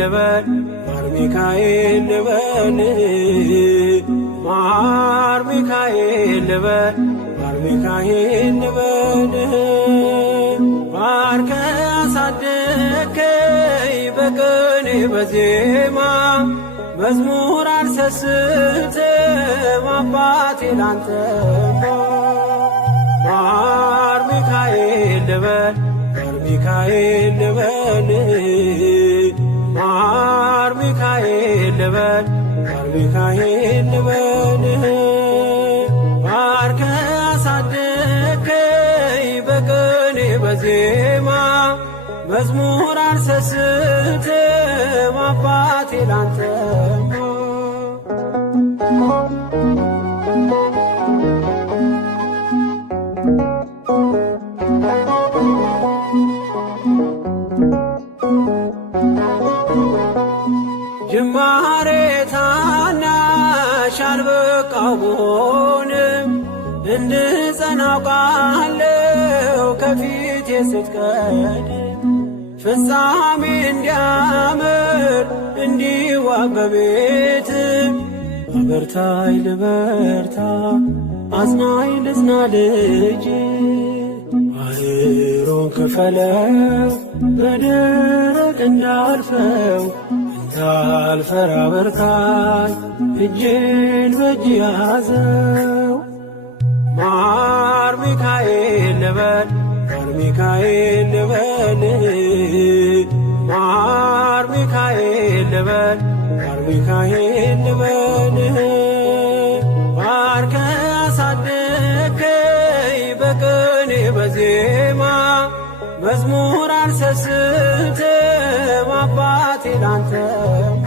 ልበል ማር ሚካኤል ልበል ማር ሚካኤል ልበል ማር ሚካኤል ልበል ባርከ አሳደከኝ በቅኔ በዜማ መዝሙር አልሰስትም አባቴ ላንተማ ማር ሚካኤል ልበል ማር ሚካኤል ልበል ማር ሚካኤል ልበል ማር ሚካኤል ልበል ባርከ አሳደከኝ በቅኔ በዜማ መዝሙር አልሰስትም አባቴ ላንተማ ጅማሬ ታናሽ አልበቃው ብሆንም እንድጸና አውቃለሁ ከፊቴ ስትቀድም ፍጻሜ እንዲያምር እንዲዋብ በቤት አበርታይ ልበርታ አጽናኝ ልጽና ልጅ ባህሩን ክፈለው በደረቅ እንዳልፈው እንዳልፈራ በርታኝ እጄን በእጅ ያዘው ማር ሚካኤል ልበል ማር ሚካኤል ልበል ማር ሚካኤል ልበል ማር ሚካኤል ልበል ባርከ አሳደከኝ በቅኔ በዜማ መዝሙር አልሰስትም አባቴ ላንተማ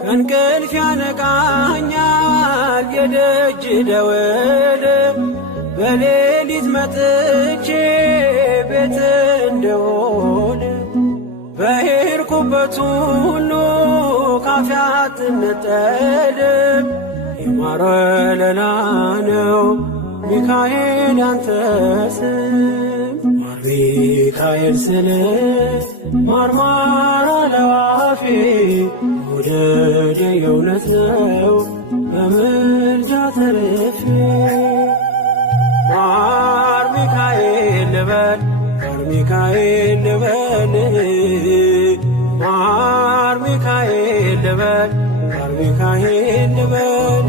ከእንቅልፍ ያነቃኛል የደጅ ደወል በሌሊት መጥቼ ቤት እንደሆነ በሄድኩበት ሁሉ ካፌ አትነጠልም የማር ወለላ ነው ሚካኤል ያንተ ስም ማር ሚካኤል ስል ማርማር አለው አፌ መውደድ የእውነት ነው በምልጃ ተርፌ ማር ሚካኤል ልበል ማር ሚካኤል ልበል ማር ሚካኤል ልበል ማር ሚካኤል ልበል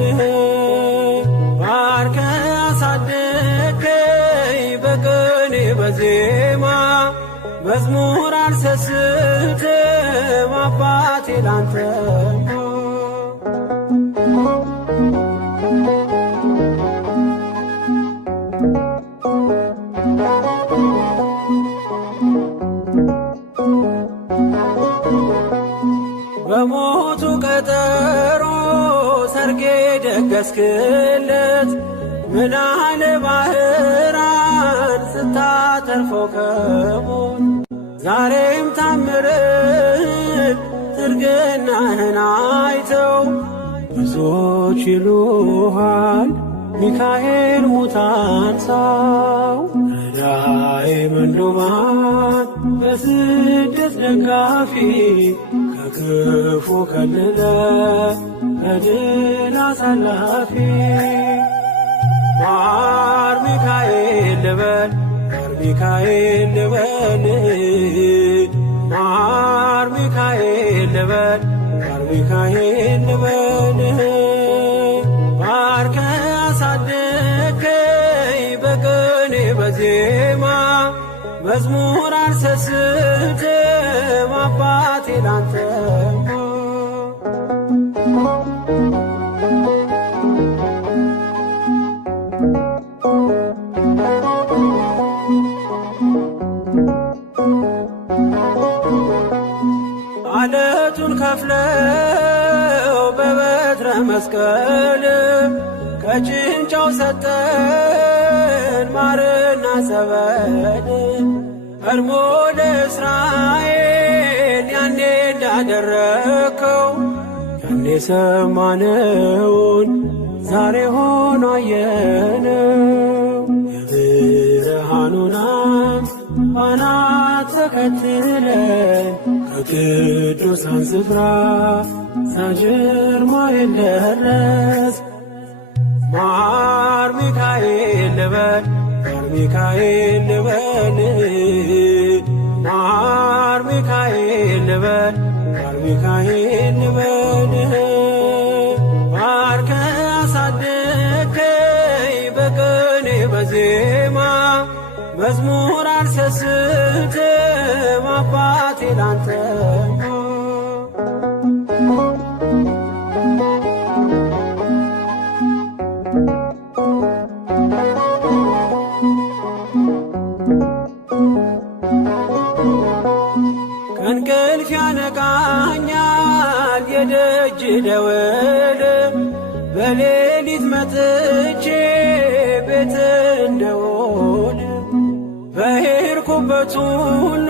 ባርከ አሳደከኝ በቅኔ በዜማ መዝሙር አልሰስትም አባቴ ላንተማ በሞቱ ቀጠሮ ሰርጌ ደገስክለት ምናለ ባህራን ስታተርፈው ከሞት ዛሬም ታምርን ትርግናህን አይተው ብዙዎች ይሉሃል ሚካኤል ሙታን ሳው ረዳኤ ምንዱባን በስደት ደጋፊ ከክፉ ከልለ በድል አሳላፊ ማር ሚካኤል ልበል ማር ሚካኤል ልበል ማር ሚካኤል ልበል ማር ሚካኤል ልበል ባርከ አሳደከኝ በቅኔ በዜማ መዝሙር አልሰስትም አባቴ ላንተማ አለቱን ከፍለው በበትረ መስቀል ከጭንጫው ሰጠን ማርና ጸበል ቀድሞ ለእስራኤል ያኔ እንዳደረከው ያኔ የሰማነውን ዛሬ ሆኖ አየነው። የብርሃኑን ፋና ተከትለን ከቅዱሳን ስፍራ ሳንጀር ማየት ደረስ። ማር ሚካኤል ልበል ማር ሚካኤል ልበል ማር ሚካኤል ልበል ማር ሚካኤል ልበል ባርከ አሳደከኝ በቅኔ በዜማ መዝሙር አልሰስትም አባቴ ላንተማ። ከእንቅልፍ ያነቃኛል የደጅ ደወል በሌሊት መጥቼ ቤት እንደውል በሄድኩበት ሁሉ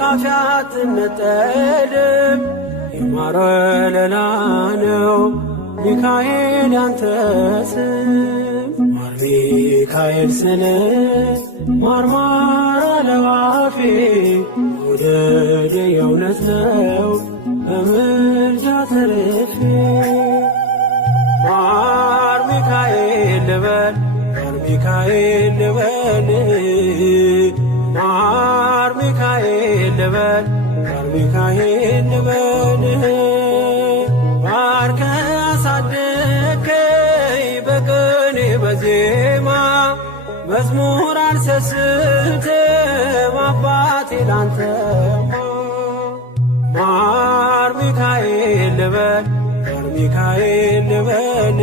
ካፌ አትነጠልም። የማር ወለላ ነው ሚካኤል ያንተ ስም ማር ሚካኤል ስል ማርማር አለው አፌ መውደድ የእውነት ነው በምልጃ ተርፌ። ማር ሚካኤል ልበል ማር ሚካኤል ልበል ማር ሚካኤል ልበል ማር ሚካኤል ልበል ባርከ አሳደከኝ በቅኔ በዜማ መዝሙር አልሰስትም አባቴ ላንተማ። ማር ሚካኤል ልበል ማር ሚካኤል ልበል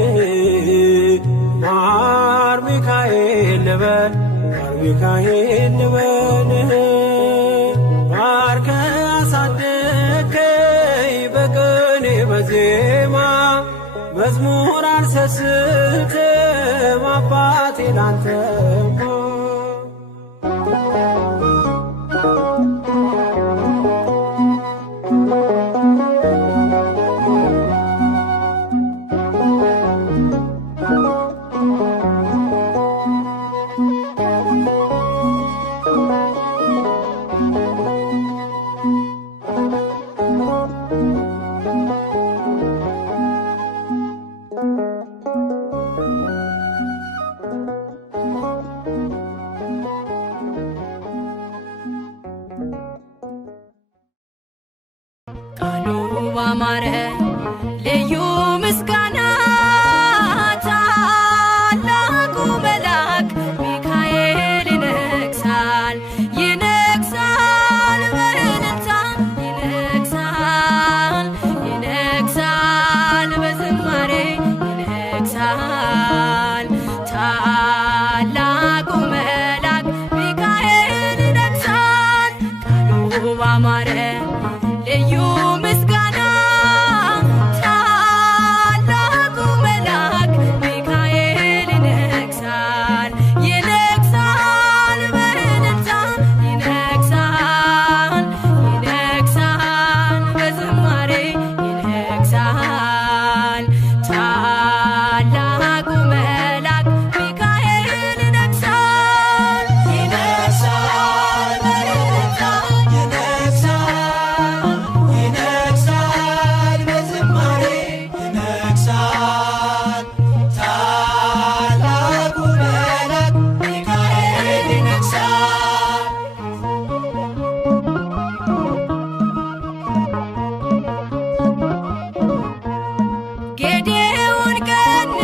ማር ሚካኤል ልበል ማር ሚካኤል ልበል ባርከ አሳደከኝ በቅኔ በዜማ መዝሙር አልሰስትም አባቴ ላንተማ። ቃሉ ባማረ ልዩ ምስጋና ታላቁ መልአክ ሚካኤል ይነግሣል ይነግሣል በእልልታ ይነግሣል ይነግሣል በዝማሬ ይነግሣል ታላቁ መልአክ ሚካኤል ይነግሣል ቃሉ ባማረ ልዩ ምስጋና ታላቁ መልአክ ሚካኤል ይነግሣል ይነግሣል በእልልታ ይነግሣል ይነግሣል በዝማሬ ይነግሣል ታላቁ መልአክ ሚካኤል ይነግሣል ይነግሣል በእልልታ ይነግሣል በዝማሬ ይነግሣል ታላቁ መልአክ ሚካኤል ይነግሣል። ጌዴዎን ቀንስ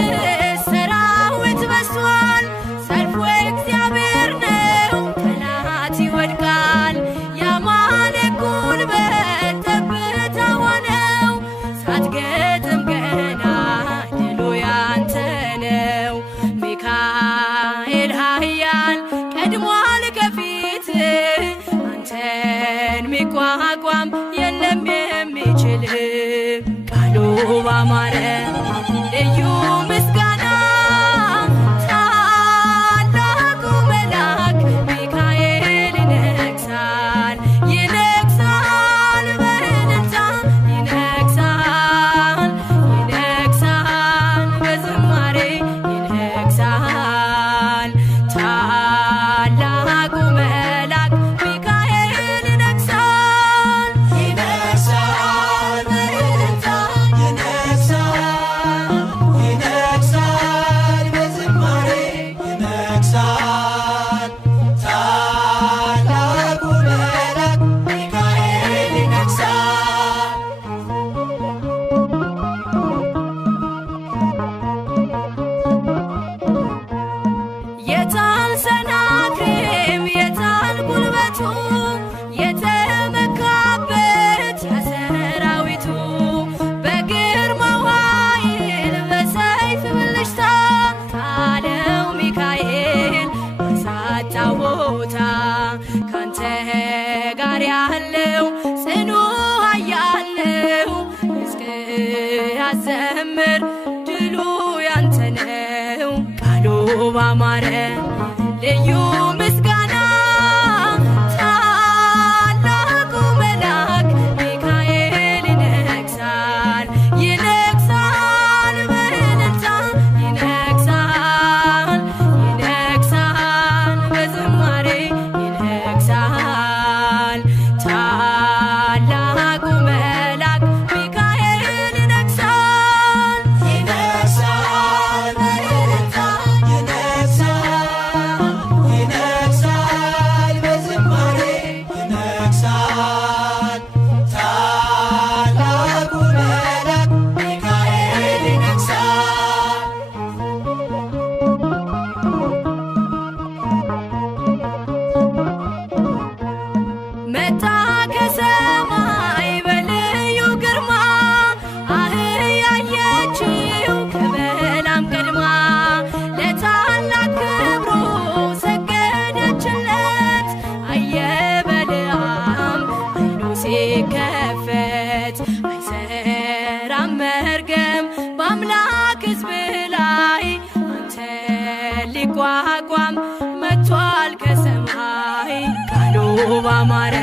ሰራዊት በዝቷል ሰልፉ እግዚአብሔር ነው ጠላት ይወድቃል። የአማሌቅ ጉልበት ጠብታዋ ነው ሳትገጥም ገና ድሉ ያንተ ነው። ሚካኤል ኃያል ቀድሟል ከፊት አንተን ሚቋቋም የለም የሚችል ቃሉ ባማረ ልዩ ምስጋና ታላቁ መልአክ ሚካኤል ይነግሣል ይነግሣል በእልልታ ይነግሣል ጋር ያለው ጽኑ ኃያል ነው። ሕዝቅያስ ዘምር ድሉ ያንተ ነው። ቃሉ ባማረ ልዩ ምስጋና ታላቁ መልአክ ሚካኤል ይነግሣል ይነግሣል በእልልታ ይነግሣል ይነግሣል በዝማሬ ይነግሣል ታላቁ መልአክ ሚካኤል ይነግሣል ይነግሣል በእልልታ ይነግሣል ይነግሣል በዝማሬ ይነግሣል ታላቁ መልአክ ሚካኤል ይነግሣል። መጣ ከሰማይ በልዩ ግርማ አህያ ያየችው ከበላም ቀድማ ለታላቅ ክብሩ ሰገደችለት። አየ በለዓም ዓይኑ ሲከፈት አይሰራም መርገም በአምላክ ሕዝብ ላይ አንተን ሊቋቋም መጥቷል ከሰማይ ቃሉ ባማረ